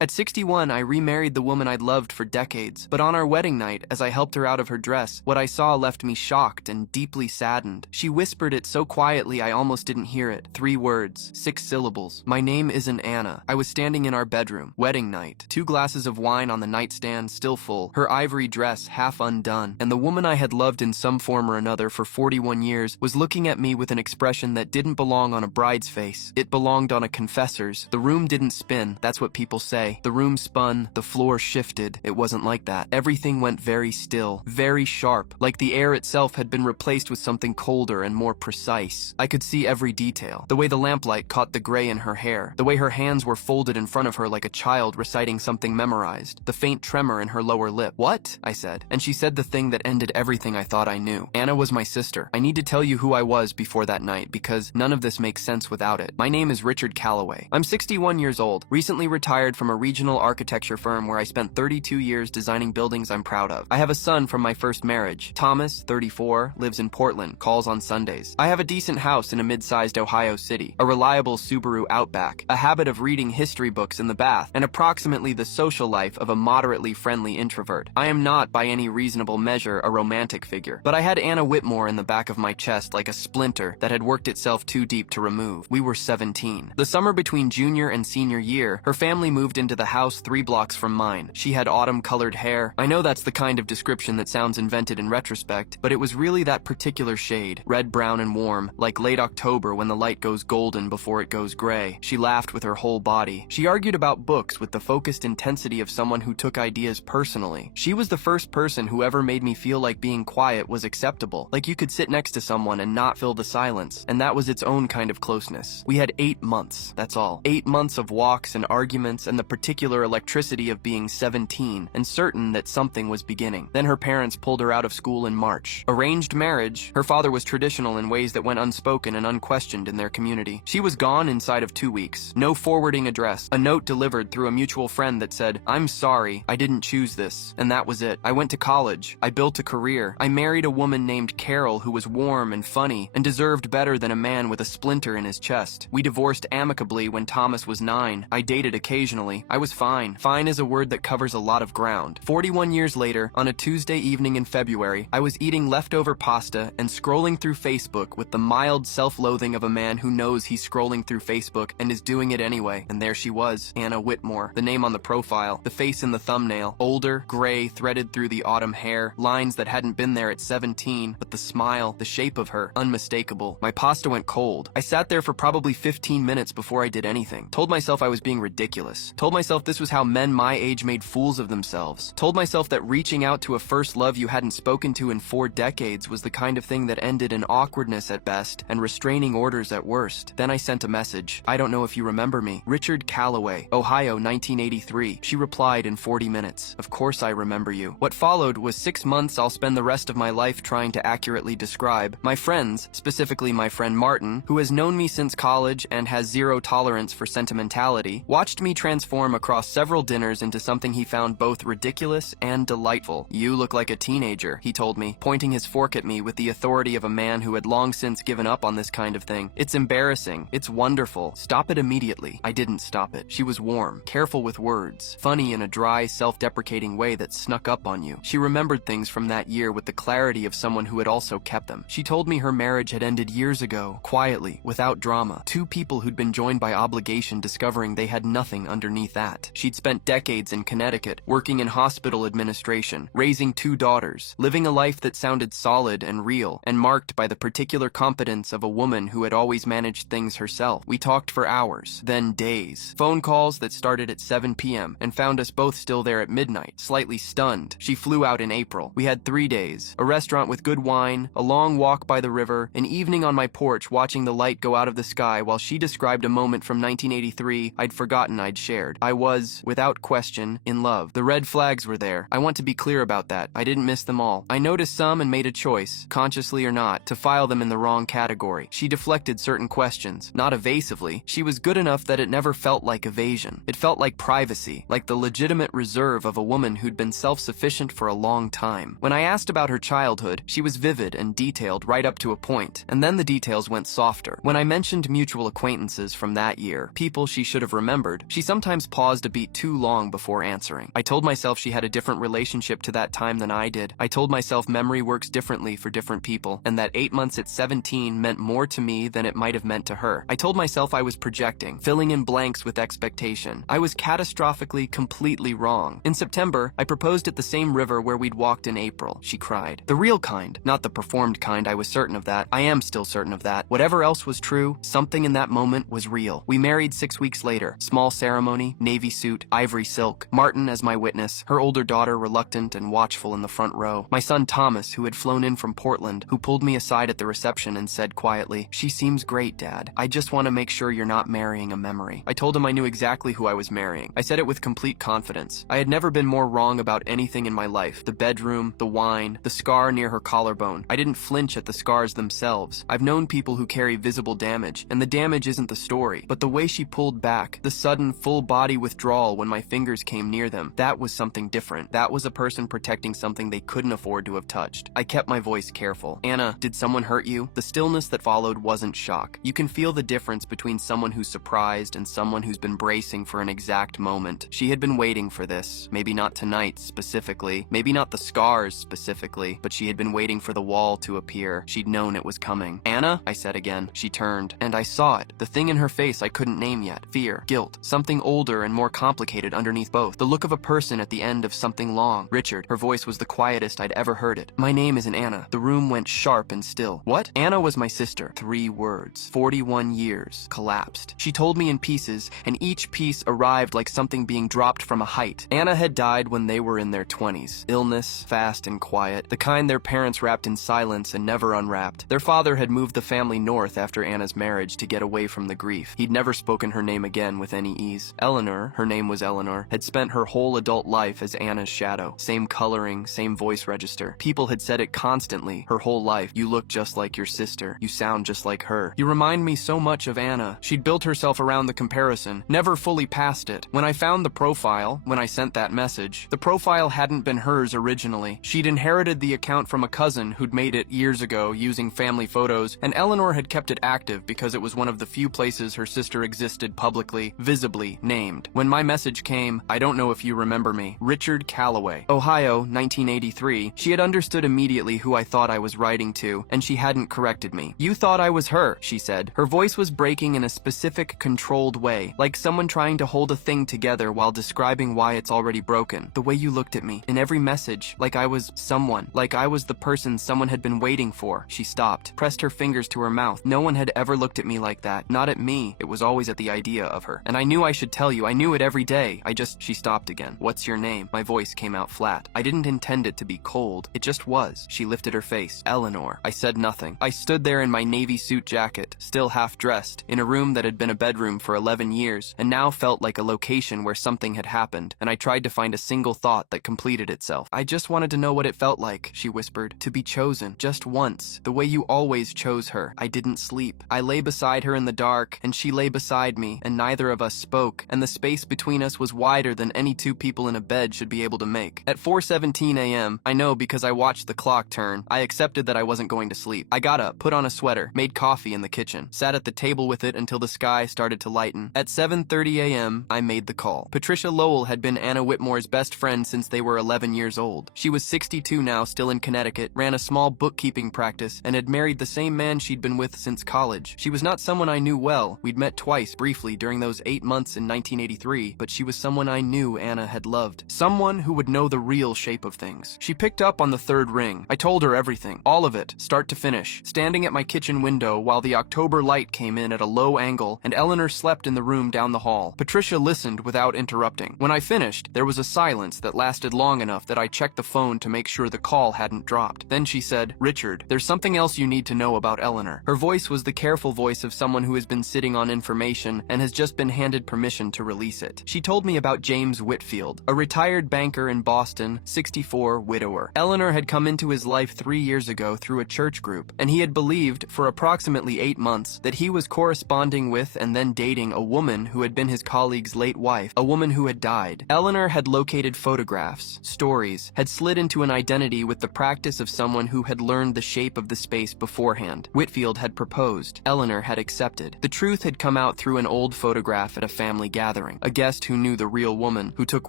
At 61, I remarried the woman I'd loved for decades, but on our wedding night, as I helped her out of her dress, what I saw left me shocked and deeply saddened. She whispered it so quietly I almost didn't hear it. 3 words, 6 syllables. My name isn't Anna. I was standing in our bedroom. Wedding night. 2 glasses of wine on the nightstand, still full. Her ivory dress half undone. And the woman I had loved in some form or another for 41 years was looking at me with an expression that didn't belong on a bride's face. It belonged on a confessor's. The room didn't spin. That's what people say. The room spun, the floor shifted. It wasn't like that. Everything went very still, very sharp, like the air itself had been replaced with something colder and more precise. I could see every detail. The way the lamplight caught the gray in her hair, the way her hands were folded in front of her like a child reciting something memorized, the faint tremor in her lower lip. "What?" I said, and she said the thing that ended everything I thought I knew. Anna was my sister. I need to tell you who I was before that night because none of this makes sense without it. My name is Richard Calloway. I'm 61 years old, recently retired from a regional architecture firm where I spent 32 years designing buildings I'm proud of. I have a son from my first marriage. Thomas, 34, lives in Portland, calls on Sundays. I have a decent house in a mid-sized Ohio city, a reliable Subaru Outback, a habit of reading history books in the bath, and approximately the social life of a moderately friendly introvert. I am not, by any reasonable measure, a romantic figure, but I had Anna Whitmore in the back of my chest like a splinter that had worked itself too deep to remove. We were 17. The summer between junior and senior year, her family moved into the house 3 blocks from mine. She had autumn-colored hair. I know that's the kind of description that sounds invented in retrospect, but it was really that particular shade, red, brown, and warm, like late October when the light goes golden before it goes gray. She laughed with her whole body. She argued about books with the focused intensity of someone who took ideas personally. She was the first person who ever made me feel like being quiet was acceptable, like you could sit next to someone and not fill the silence, and that was its own kind of closeness. We had 8 months, that's all. 8 months of walks and arguments and the particular electricity of being 17 and certain that something was beginning. Then her parents pulled her out of school in March. Arranged marriage. Her father was traditional in ways that went unspoken and unquestioned in their community. She was gone inside of 2 weeks. No forwarding address. A note delivered through a mutual friend that said, "I'm sorry, I didn't choose this." And that was it. I went to college. I built a career. I married a woman named Carol who was warm and funny and deserved better than a man with a splinter in his chest. We divorced amicably when Thomas was 9. I dated occasionally. I was fine. Fine is a word that covers a lot of ground. 41 years later, on a Tuesday evening in February, I was eating leftover pasta and scrolling through Facebook with the mild self-loathing of a man who knows he's scrolling through Facebook and is doing it anyway. And there she was, Anna Whitmore, the name on the profile, the face in the thumbnail, older, gray, threaded through the autumn hair, lines that hadn't been there at 17, but the smile, the shape of her, unmistakable. My pasta went cold. I sat there for probably 15 minutes before I did anything. Told myself I was being ridiculous. Told myself this was how men my age made fools of themselves. Told myself that reaching out to a first love you hadn't spoken to in 4 decades was the kind of thing that ended in awkwardness at best and restraining orders at worst. Then I sent a message. "I don't know if you remember me. Richard Calloway, Ohio, 1983. She replied in 40 minutes. "Of course I remember you." What followed was 6 months I'll spend the rest of my life trying to accurately describe. My friends, specifically my friend Martin, who has known me since college and has 0 tolerance for sentimentality, watched me transform across several dinners into something he found both ridiculous and delightful. "You look like a teenager," he told me, pointing his fork at me with the authority of a man who had long since given up on this kind of thing. "It's embarrassing. It's wonderful. Stop it immediately." I didn't stop it. She was warm, careful with words, funny in a dry, self-deprecating way that snuck up on you. She remembered things from that year with the clarity of someone who had also kept them. She told me her marriage had ended years ago, quietly, without drama. 2 people who'd been joined by obligation discovering they had nothing underneath that. She'd spent decades in Connecticut, working in hospital administration, raising 2 daughters, living a life that sounded solid and real, and marked by the particular competence of a woman who had always managed things herself. We talked for hours, then days. Phone calls that started at 7 p.m. and found us both still there at midnight, slightly stunned. She flew out in April. We had 3 days, a restaurant with good wine, a long walk by the river, an evening on my porch watching the light go out of the sky while she described a moment from 1983 I'd forgotten I'd shared. I was, without question, in love. The red flags were there. I want to be clear about that. I didn't miss them all. I noticed some and made a choice, consciously or not, to file them in the wrong category. She deflected certain questions, not evasively. She was good enough that it never felt like evasion. It felt like privacy, like the legitimate reserve of a woman who'd been self-sufficient for a long time. When I asked about her childhood, she was vivid and detailed right up to a point, and then the details went softer. When I mentioned mutual acquaintances from that year, people she should have remembered, she sometimes almost paused a beat too long before answering. I told myself she had a different relationship to that time than I did. I told myself memory works differently for different people, and that 8 months at 17 meant more to me than it might have meant to her. I told myself I was projecting, filling in blanks with expectation. I was catastrophically, completely wrong. In September, I proposed at the same river where we'd walked in April. She cried. The real kind, not the performed kind. I was certain of that. I am still certain of that. Whatever else was true, something in that moment was real. We married 6 weeks later. Small ceremony, navy suit, ivory silk. Martin as my witness, her older daughter reluctant and watchful in the front row. My son Thomas, who had flown in from Portland, who pulled me aside at the reception and said quietly, "She seems great, Dad. I just want to make sure you're not marrying a memory." I told him I knew exactly who I was marrying. I said it with complete confidence. I had never been more wrong about anything in my life. The bedroom, the wine, the scar near her collarbone. I didn't flinch at the scars themselves. I've known people who carry visible damage, and the damage isn't the story, but the way she pulled back, the sudden full-body withdrawal when my fingers came near them, that was something different. That was a person protecting something they couldn't afford to have touched. I kept my voice careful. "Anna, did someone hurt you?" The stillness that followed wasn't shock. You can feel the difference between someone who's surprised and someone who's been bracing for an exact moment. She had been waiting for this. Maybe not tonight specifically, maybe not the scars specifically, but she had been waiting for the wall to appear. She'd known it was coming. "Anna?" I said again. She turned, and I saw it. The thing in her face I couldn't name yet. Fear, guilt, something older and more complicated underneath both. The look of a person at the end of something long. "Richard." Her voice was the quietest I'd ever heard it. "My name isn't Anna." The room went sharp and still. "What?" "Anna was my sister." 3 words. 41 years. Collapsed. She told me in pieces, and each piece arrived like something being dropped from a height. Anna had died when they were in their 20s. Illness, fast and quiet. The kind their parents wrapped in silence and never unwrapped. Their father had moved the family north after Anna's marriage to get away from the grief. He'd never spoken her name again with any ease. Eleanor, her name was Eleanor, had spent her whole adult life as Anna's shadow. Same coloring, same voice register. People had said it constantly, her whole life. "You look just like your sister. You sound just like her. You remind me so much of Anna." She'd built herself around the comparison, never fully past it. When I found the profile, when I sent that message, the profile hadn't been hers originally. She'd inherited the account from a cousin who'd made it years ago using family photos, and Eleanor had kept it active because it was one of the few places her sister existed publicly, visibly named. When my message came, "I don't know if you remember me, Richard Calloway, Ohio, 1983, she had understood immediately who I thought I was writing to, and she hadn't corrected me. "You thought I was her," she said. Her voice was breaking in a specific, controlled way, like someone trying to hold a thing together while describing why it's already broken. "The way you looked at me, in every message, like I was someone, like I was the person someone had been waiting for." She stopped, pressed her fingers to her mouth. "No one had ever looked at me like that. Not at me. It was always at the idea of her. And I knew I should tell you. I knew it every day. She stopped again. "What's your name?" My voice came out flat. I didn't intend it to be cold. It just was. She lifted her face. "Eleanor." I said nothing. I stood there in my navy suit jacket, still half dressed, in a room that had been a bedroom for 11 years, and now felt like a location where something had happened, and I tried to find a single thought that completed itself. "I just wanted to know what it felt like," she whispered. "To be chosen. Just once. The way you always chose her." I didn't sleep. I lay beside her in the dark, and she lay beside me, and neither of us spoke, and the space between us was wider than any 2 people in a bed should be able to make. At 4:17 a.m., I know because I watched the clock turn, I accepted that I wasn't going to sleep. I got up, put on a sweater, made coffee in the kitchen, sat at the table with it until the sky started to lighten. At 7:30 a.m., I made the call. Patricia Lowell had been Anna Whitmore's best friend since they were 11 years old. She was 62 now, still in Connecticut, ran a small bookkeeping practice, and had married the same man she'd been with since college. She was not someone I knew well. We'd met twice briefly during those 8 months in 1983, but she was someone I knew Anna had loved. Someone who would know the real shape of things. She picked up on the 3rd ring. I told her everything. All of it, start to finish. Standing at my kitchen window while the October light came in at a low angle and Eleanor slept in the room down the hall. Patricia listened without interrupting. When I finished, there was a silence that lasted long enough that I checked the phone to make sure the call hadn't dropped. Then she said, "Richard, there's something else you need to know about Eleanor." Her voice was the careful voice of someone who has been sitting on information and has just been handed permission to release it. She told me about James Whitfield, a retired banker in Boston, 64, widower. Eleanor had come into his life 3 years ago through a church group, and he had believed for approximately 8 months that he was corresponding with and then dating a woman who had been his colleague's late wife, a woman who had died. Eleanor had located photographs, stories, had slid into an identity with the practice of someone who had learned the shape of the space beforehand. Whitfield had proposed. Eleanor had accepted. The truth had come out through an old photograph at a family gathering. gathering. A guest who knew the real woman, who took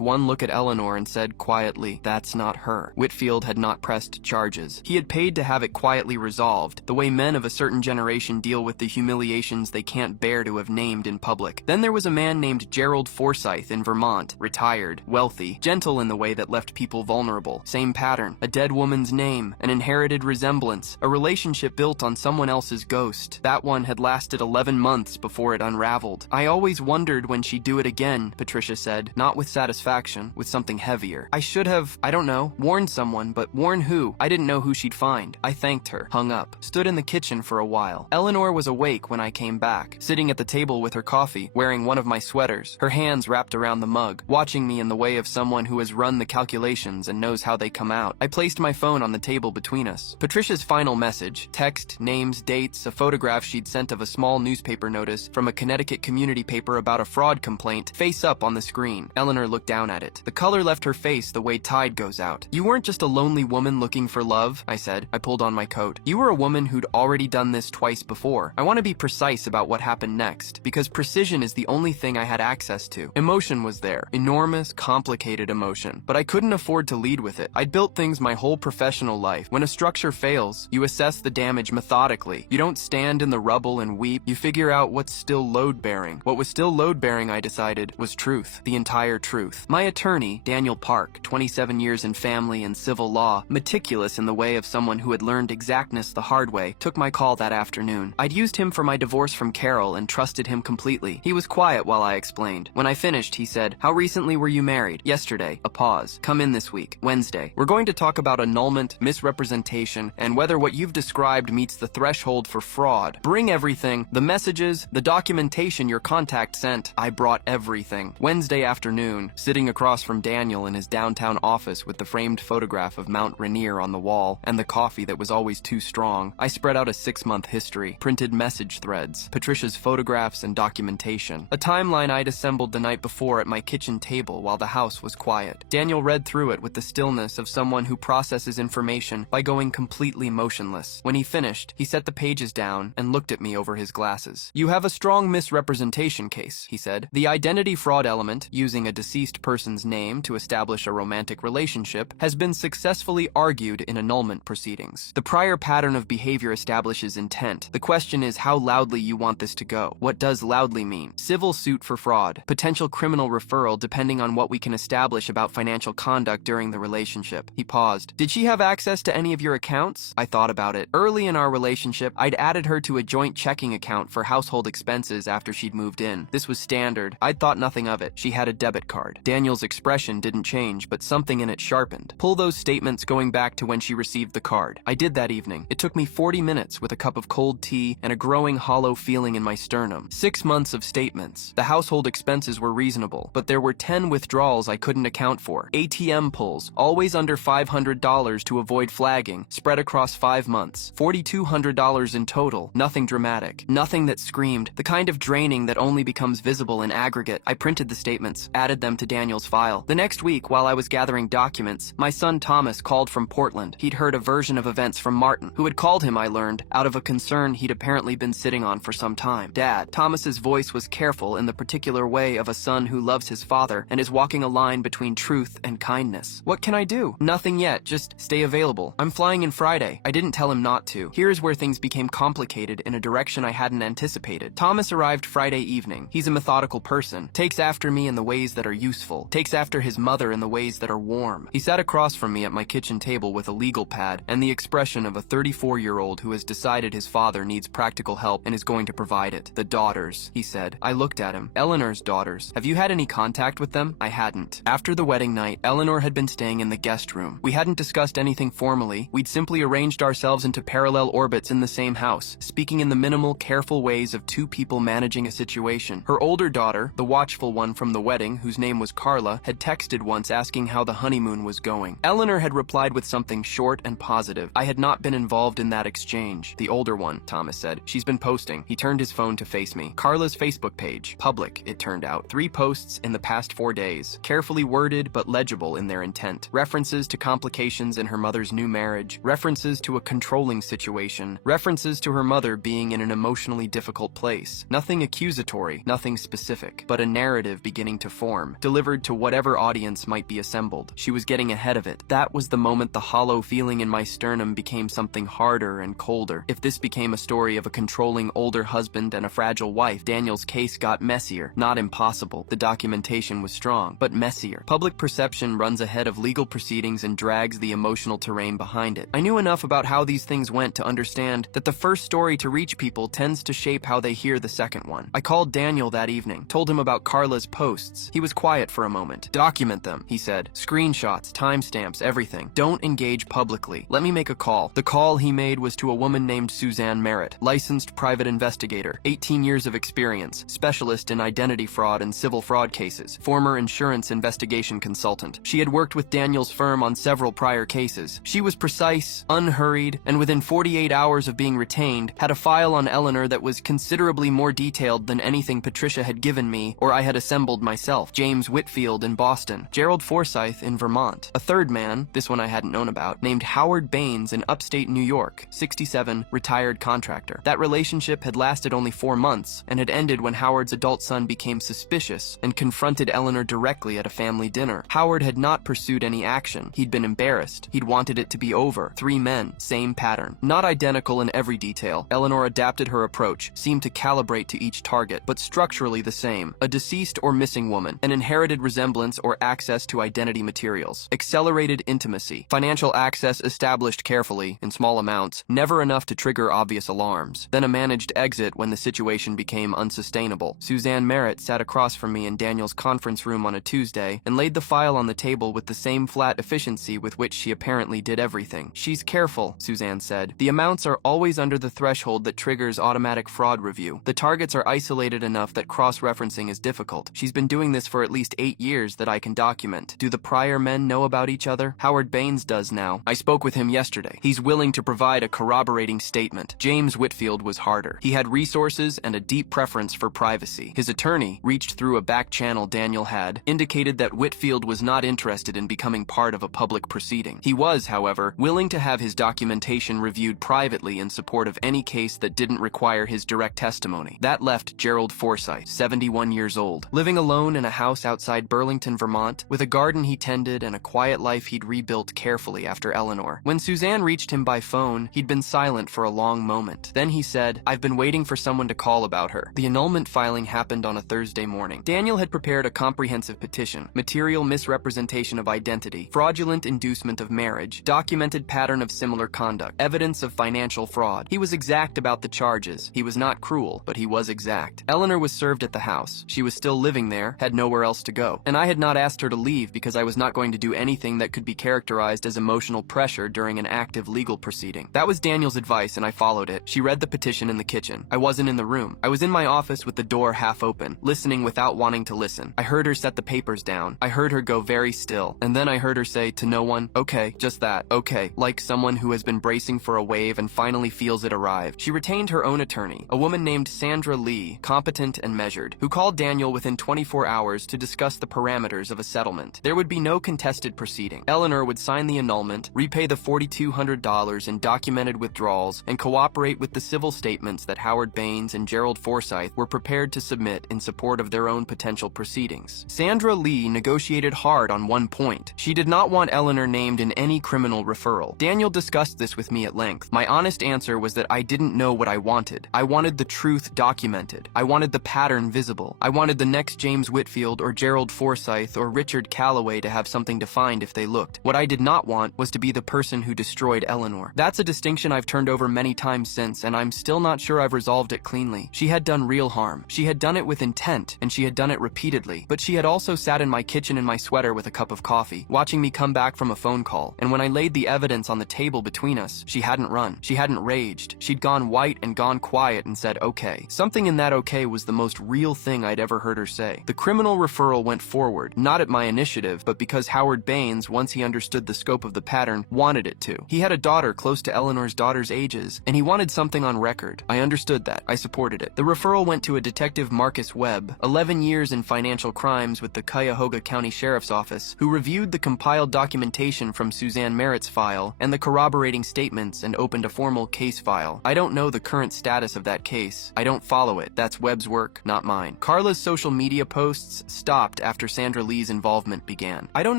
one look at Eleanor and said quietly, "That's not her." Whitfield had not pressed charges. He had paid to have it quietly resolved, the way men of a certain generation deal with the humiliations they can't bear to have named in public. Then there was a man named Gerald Forsyth in Vermont, retired, wealthy, gentle in the way that left people vulnerable. Same pattern, a dead woman's name, an inherited resemblance, a relationship built on someone else's ghost. That one had lasted 11 months before it unraveled. "I always wondered when she'd do it again," Patricia said, not with satisfaction, with something heavier. "I should have, I don't know, warned someone, but warn who? I didn't know who she'd find." I thanked her, hung up, stood in the kitchen for a while. Eleanor was awake when I came back, sitting at the table with her coffee, wearing one of my sweaters, her hands wrapped around the mug, watching me in the way of someone who has run the calculations and knows how they come out. I placed my phone on the table between us. Patricia's final message, text, names, dates, a photograph she'd sent of a small newspaper notice from a Connecticut community paper about a fraud complaint, face up on the screen. Eleanor looked down at it. The color left her face the way tide goes out. "You weren't just a lonely woman looking for love," I said. I pulled on my coat. "You were a woman who'd already done this twice before. I want to be precise about what happened next, because precision is the only thing I had access to. Emotion was there. Enormous, complicated emotion. But I couldn't afford to lead with it. I'd built things my whole professional life. When a structure fails, you assess the damage methodically. You don't stand in the rubble and weep. You figure out what's still load-bearing. What was still load-bearing, I decided, was truth. The entire truth. My attorney, Daniel Park, 27 years in family and civil law, meticulous in the way of someone who had learned exactness the hard way, took my call that afternoon. I'd used him for my divorce from Carol and trusted him completely. He was quiet while I explained. When I finished, he said, "How recently were you married?" "Yesterday." A pause. "Come in this week. Wednesday. We're going to talk about annulment, misrepresentation, and whether what you've described meets the threshold for fraud. Bring everything, the messages, the documentation your contact sent." I brought everything. Wednesday afternoon, sitting across from Daniel in his downtown office with the framed photograph of Mount Rainier on the wall and the coffee that was always too strong, I spread out a 6-month history, printed message threads, Patricia's photographs and documentation, a timeline I'd assembled the night before at my kitchen table while the house was quiet. Daniel read through it with the stillness of someone who processes information by going completely motionless. When he finished, he set the pages down and looked at me over his glasses. "You have a strong misrepresentation case," he said. "The identity fraud element, using a deceased person's name to establish a romantic relationship, has been successfully argued in annulment proceedings. The prior pattern of behavior establishes intent. The question is how loudly you want this to go. What does loudly mean? Civil suit for fraud, potential criminal referral depending on what we can establish about financial conduct during the relationship." He paused. "Did she have access to any of your accounts?" I thought about it. Early in our relationship, I'd added her to a joint checking account for household expenses after she'd moved in. This was standard. I'd thought nothing of it. She had a debit card. Daniel's expression didn't change, but something in it sharpened. "Pull those statements going back to when she received the card." I did that evening. It took me 40 minutes with a cup of cold tea and a growing hollow feeling in my sternum. 6 months of statements. The household expenses were reasonable, but there were 10 withdrawals I couldn't account for. ATM pulls, always under $500 to avoid flagging, spread across 5 months. $4,200 in total. Nothing dramatic. Nothing that screamed. The kind of draining that only becomes visible in aggregate. I printed the statements, added them to Daniel's file. The next week, while I was gathering documents, my son Thomas called from Portland. He'd heard a version of events from Martin, who had called him, I learned, out of a concern he'd apparently been sitting on for some time. "Dad." Thomas's voice was careful in the particular way of a son who loves his father and is walking a line between truth and kindness. "What can I do?" "Nothing yet, just stay available. I'm flying in Friday." I didn't tell him not to. Here's where things became complicated in a direction I hadn't anticipated. Thomas arrived Friday evening. He's a methodical person, takes after me in the ways that are useful, takes after his mother in the ways that are warm. He sat across from me at my kitchen table with a legal pad and the expression of a 34-year-old who has decided his father needs practical help and is going to provide it. "The daughters," he said. I looked at him. "Eleanor's daughters. Have you had any contact with them?" I hadn't. After the wedding night, Eleanor had been staying in the guest room. We hadn't discussed anything formally. We'd simply arranged ourselves into parallel orbits in the same house, speaking in the minimal, careful ways of two people managing a situation. Her older daughter, the watchful one from the wedding, whose name was Carla, had texted once asking how the honeymoon was going. Eleanor had replied with something short and positive. I had not been involved in that exchange. "The older one," Thomas said. "She's been posting." He turned his phone to face me. Carla's Facebook page. Public, it turned out. 3 posts in the past 4 days. Carefully worded but legible in their intent. References to complications in her mother's new marriage. References to a controlling situation. References to her mother being in an emotionally difficult place. Nothing accusatory, nothing specific. topic, but a narrative beginning to form, delivered to whatever audience might be assembled. She was getting ahead of it. That was the moment the hollow feeling in my sternum became something harder and colder. If this became a story of a controlling older husband and a fragile wife, Daniel's case got messier. Not impossible. The documentation was strong, but messier. Public perception runs ahead of legal proceedings and drags the emotional terrain behind it. I knew enough about how these things went to understand that the first story to reach people tends to shape how they hear the second one. I called Daniel that evening, told him about Carla's posts. He was quiet for a moment. "Document them," he said. "Screenshots, timestamps, everything. Don't engage publicly. Let me make a call." The call he made was to a woman named Suzanne Merritt, licensed private investigator, 18 years of experience, specialist in identity fraud and civil fraud cases, former insurance investigation consultant. She had worked with Daniel's firm on several prior cases. She was precise, unhurried, and within 48 hours of being retained, had a file on Eleanor that was considerably more detailed than anything Patricia had given me or I had assembled myself. James Whitfield in Boston, Gerald Forsyth in Vermont. A third man, this one I hadn't known about, named Howard Baines in upstate New York, 67, retired contractor. That relationship had lasted only 4 months and had ended when Howard's adult son became suspicious and confronted Eleanor directly at a family dinner. Howard had not pursued any action. He'd been embarrassed. He'd wanted it to be over. 3 men, same pattern. Not identical in every detail. Eleanor adapted her approach, seemed to calibrate to each target, but structurally the same. A deceased or missing woman, an inherited resemblance or access to identity materials, accelerated intimacy, financial access established carefully, in small amounts, never enough to trigger obvious alarms, then a managed exit when the situation became unsustainable. Suzanne Merritt sat across from me in Daniel's conference room on a Tuesday and laid the file on the table with the same flat efficiency with which she apparently did everything. "She's careful," Suzanne said. "The amounts are always under the threshold that triggers automatic fraud review. The targets are isolated enough that cross-referencing is difficult. She's been doing this for at least 8 years that I can document. Do the prior men know about each other? Howard Baines does now. I spoke with him yesterday. He's willing to provide a corroborating statement." James Whitfield was harder. He had resources and a deep preference for privacy. His attorney, reached through a back channel Daniel had, indicated that Whitfield was not interested in becoming part of a public proceeding. He was, however, willing to have his documentation reviewed privately in support of any case that didn't require his direct testimony. That left Gerald Forsyth, 71 years old, living alone in a house outside Burlington, Vermont, with a garden he tended and a quiet life he'd rebuilt carefully after Eleanor. When Suzanne reached him by phone, he'd been silent for a long moment. Then he said, "I've been waiting for someone to call about her." The annulment filing happened on a Thursday morning. Daniel had prepared a comprehensive petition: material misrepresentation of identity, fraudulent inducement of marriage, documented pattern of similar conduct, evidence of financial fraud. He was exact about the charges. He was not cruel, but he was exact. Eleanor was served at the house. She was still living there, had nowhere else to go. And I had not asked her to leave because I was not going to do anything that could be characterized as emotional pressure during an active legal proceeding. That was Daniel's advice, and I followed it. She read the petition in the kitchen. I wasn't in the room. I was in my office with the door half open, listening without wanting to listen. I heard her set the papers down. I heard her go very still. And then I heard her say to no one, "Okay, just that, okay," like someone who has been bracing for a wave and finally feels it arrive. She retained her own attorney, a woman named Sandra Lee, competent and measured, who called Daniel within 24 hours to discuss the parameters of a settlement. There would be no contested proceeding. Eleanor would sign the annulment, repay the $4,200 in documented withdrawals, and cooperate with the civil statements that Howard Baines and Gerald Forsyth were prepared to submit in support of their own potential proceedings. Sandra Lee negotiated hard on one point. She did not want Eleanor named in any criminal referral. Daniel discussed this with me at length. My honest answer was that I didn't know what I wanted. I wanted the truth documented. I wanted the pattern visible. I wanted the next James Whitfield or Gerald Forsyth or Richard Calloway to have something to find if they looked. What I did not want was to be the person who destroyed Eleanor. That's a distinction I've turned over many times since, and I'm still not sure I've resolved it cleanly. She had done real harm. She had done it with intent, and she had done it repeatedly. But she had also sat in my kitchen in my sweater with a cup of coffee, watching me come back from a phone call. And when I laid the evidence on the table between us, she hadn't run. She hadn't raged. She'd gone white and gone quiet and said, "Okay." Something in that okay was the most real thing I'd ever heard her say. The criminal referral went forward, not at my initiative, but because Howard Baines, once he understood the scope of the pattern, wanted it to. He had a daughter close to Eleanor's daughter's ages, and he wanted something on record. I understood that. I supported it. The referral went to a detective, Marcus Webb, 11 years in financial crimes with the Cuyahoga County Sheriff's Office, who reviewed the compiled documentation from Suzanne Merritt's file and the corroborating statements and opened a formal case file. I don't know the current status of that case. I don't follow it. That's Webb's work, not mine. Carla's social media posts stopped after Sandra Lee's involvement began. I don't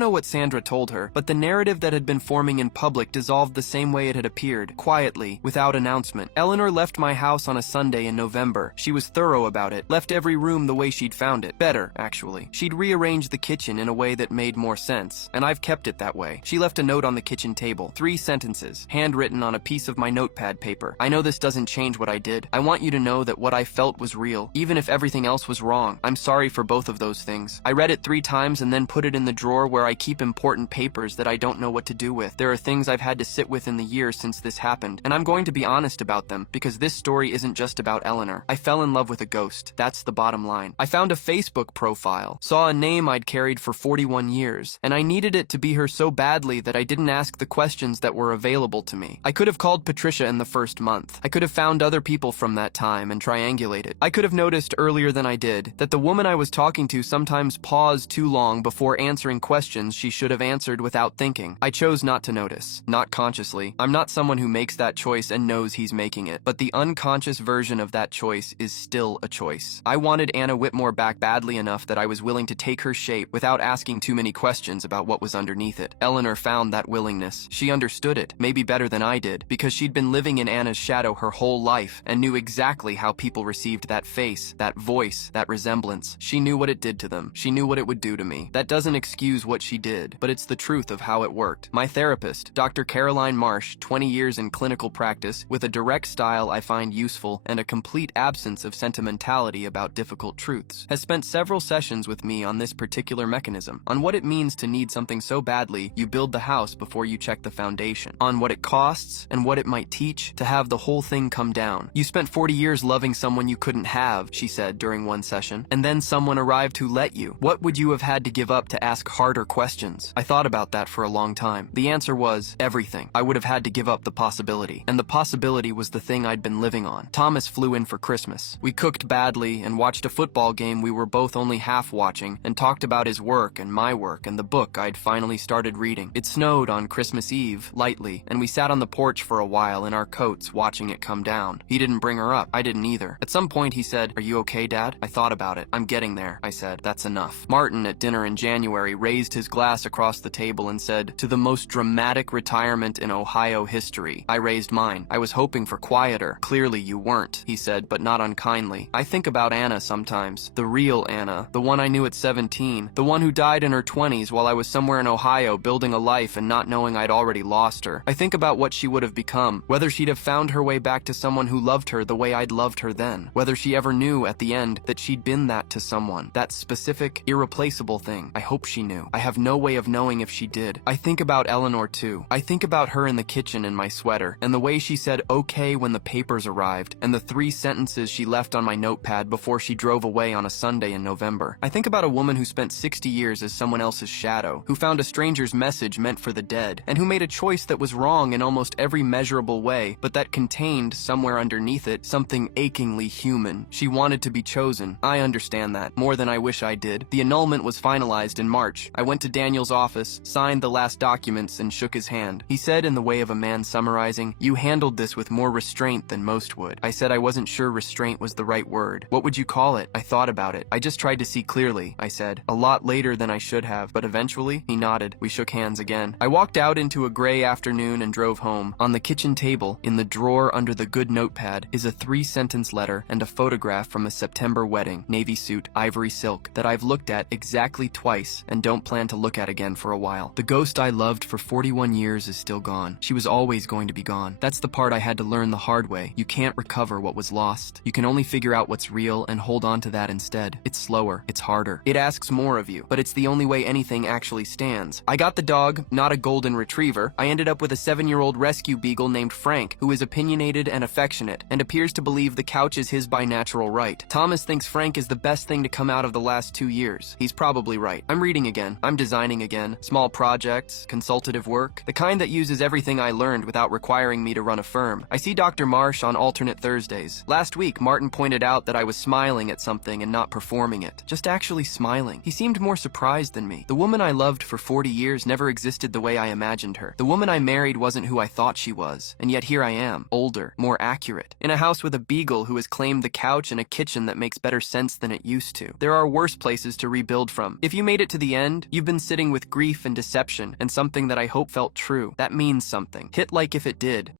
know what Sandra told her, but the narrative that had been forming in public dissolved the same way it had appeared, quietly, without announcement. Eleanor left my house on a Sunday in November. She was thorough about it, left every room the way she'd found it. Better, actually. She'd rearranged the kitchen in a way that made more sense, and I've kept it that way. She left a note on the kitchen table. 3 sentences, handwritten on a piece of my notepad paper. I know this doesn't change what I did. I want you to know that what I felt was real, even if everything else was wrong. I'm sorry for both of those things. I read it 3 times and then put it in the drawer where I keep important papers that I don't know what to do with. There are things I've had to sit with in the years since this happened, and I'm going to be honest about them, because this story isn't just about Eleanor. I fell in love with a ghost. That's the bottom line. I found a Facebook profile, saw a name I'd carried for 41 years, and I needed it to be her so badly that I didn't ask the questions that were available to me. I could have called Patricia in the first month. I could have found other people from that time and triangulated. I could have noticed earlier than I did that the woman I was talking to sometimes paused too long before answering questions she should have answered without thinking. I chose not to notice, not consciously. I'm not someone who makes that choice and knows he's making it, but the unconscious version of that choice is still a choice. I wanted Anna Whitmore back badly enough that I was willing to take her shape without asking too many questions about what was underneath it. Eleanor found that willingness. She understood it, maybe better than I did, because she'd been living in Anna's shadow her whole life and knew exactly how people received that face, that voice, that resemblance. She knew what it did to them. She knew what it would do to me. That doesn't excuse what she did, but it's the truth of how it worked. My therapist, Dr. Caroline Marsh, 20 years in clinical practice, with a direct style I find useful and a complete absence of sentimentality about difficult truths, has spent several sessions with me on this particular mechanism, on what it means to need something so badly you build the house before you check the foundation, on what it costs and what it might teach to have the whole thing come down. You spent 40 years loving someone you couldn't have, she said during one session, and then someone arrived who let you. What would you have had to give up to ask harder questions? I thought about that for a long time. The answer was everything. I would have had to give up the possibility, and the possibility was the thing I'd been living on. Thomas flew in for Christmas. We cooked badly and watched a football game we were both only half watching, and talked about his work and my work and the book I'd finally started reading. It snowed on Christmas Eve, lightly, and we sat on the porch for a while in our coats watching it come down. He didn't bring her up. I didn't either. At some point he said, "Are you okay, Dad?" I thought about it. "I'm getting there," I said. "That's enough." Martin, at dinner in January, raised his glass across the table and said, "To the most dramatic retirement in Ohio history." I raised mine. I was hoping for quieter. "Clearly you weren't," he said, but not unkindly. I think about Anna sometimes. The real Anna. The one I knew at 17. The one who died in her 20s while I was somewhere in Ohio building a life and not knowing I'd already lost her. I think about what she would have become. Whether she'd have found her way back to someone who loved her the way I'd loved her then. Whether she ever knew at the end that she'd been that to someone. That specific, irreplaceable thing. I hope she knew. I have no way of knowing if she did. I think about Eleanor too. I think about her in the kitchen in my sweater, and the way she said okay when the papers arrived, and the 3 sentences she left on my notepad before she drove away on a Sunday in November. I think about a woman who spent 60 years as someone else's shadow, who found a stranger's message meant for the dead, and who made a choice that was wrong in almost every measurable way, but that contained, somewhere underneath it, something achingly human. She wanted to be chosen. I understand that, more than I wish I did. The annulment was finalized in March. I went to Daniel's office, signed the last documents, and shook his hand. He said, in the way of a man summarizing, "You handled this with more restraint than most would." I said I wasn't sure restraint was the right word. "What would you call it?" I thought about it. "I just tried to see clearly," I said. "A lot later than I should have, but eventually," he nodded. We shook hands again. I walked out into a gray afternoon and drove home. On the kitchen table, in the drawer under the good notepad, is a 3-sentence letter and a photograph from a September wedding, navy suit, ivory silk, that I've looked at exactly twice and don't plan to look at again for a while. The ghost I loved for 41 years is still gone. She was always going to be gone. That's the part I had to learn the hard way. You can't recover what was lost. You can only figure out what's real and hold on to that instead. It's slower. It's harder. It asks more of you, but it's the only way anything actually stands. I got the dog, not a golden retriever. I ended up with a 7-year-old rescue beagle named Frank, who is opinionated and affectionate, and appears to believe the couch is his by natural right. Thomas thinks Frank is the best thing to come out of the last 2 years. He's probably right. I'm reading again. I'm designing again. Small projects, consultative work, the kind that uses everything I learned without requiring me to run a firm. I see Dr. Marsh on alternate Thursdays. Last week, Martin pointed out that I was smiling at something and not performing it. Just actually smiling. He seemed more surprised than me. The woman I loved for 40 years never existed the way I imagined her. The woman I married wasn't who I thought she was. And yet here I am, older, more accurate, in a house with a beagle who has claimed the couch and a kitchen that makes better better sense than it used to. There are worse places to rebuild from. If you made it to the end, you've been sitting with grief and deception and something that I hope felt true. That means something. Hit like if it did.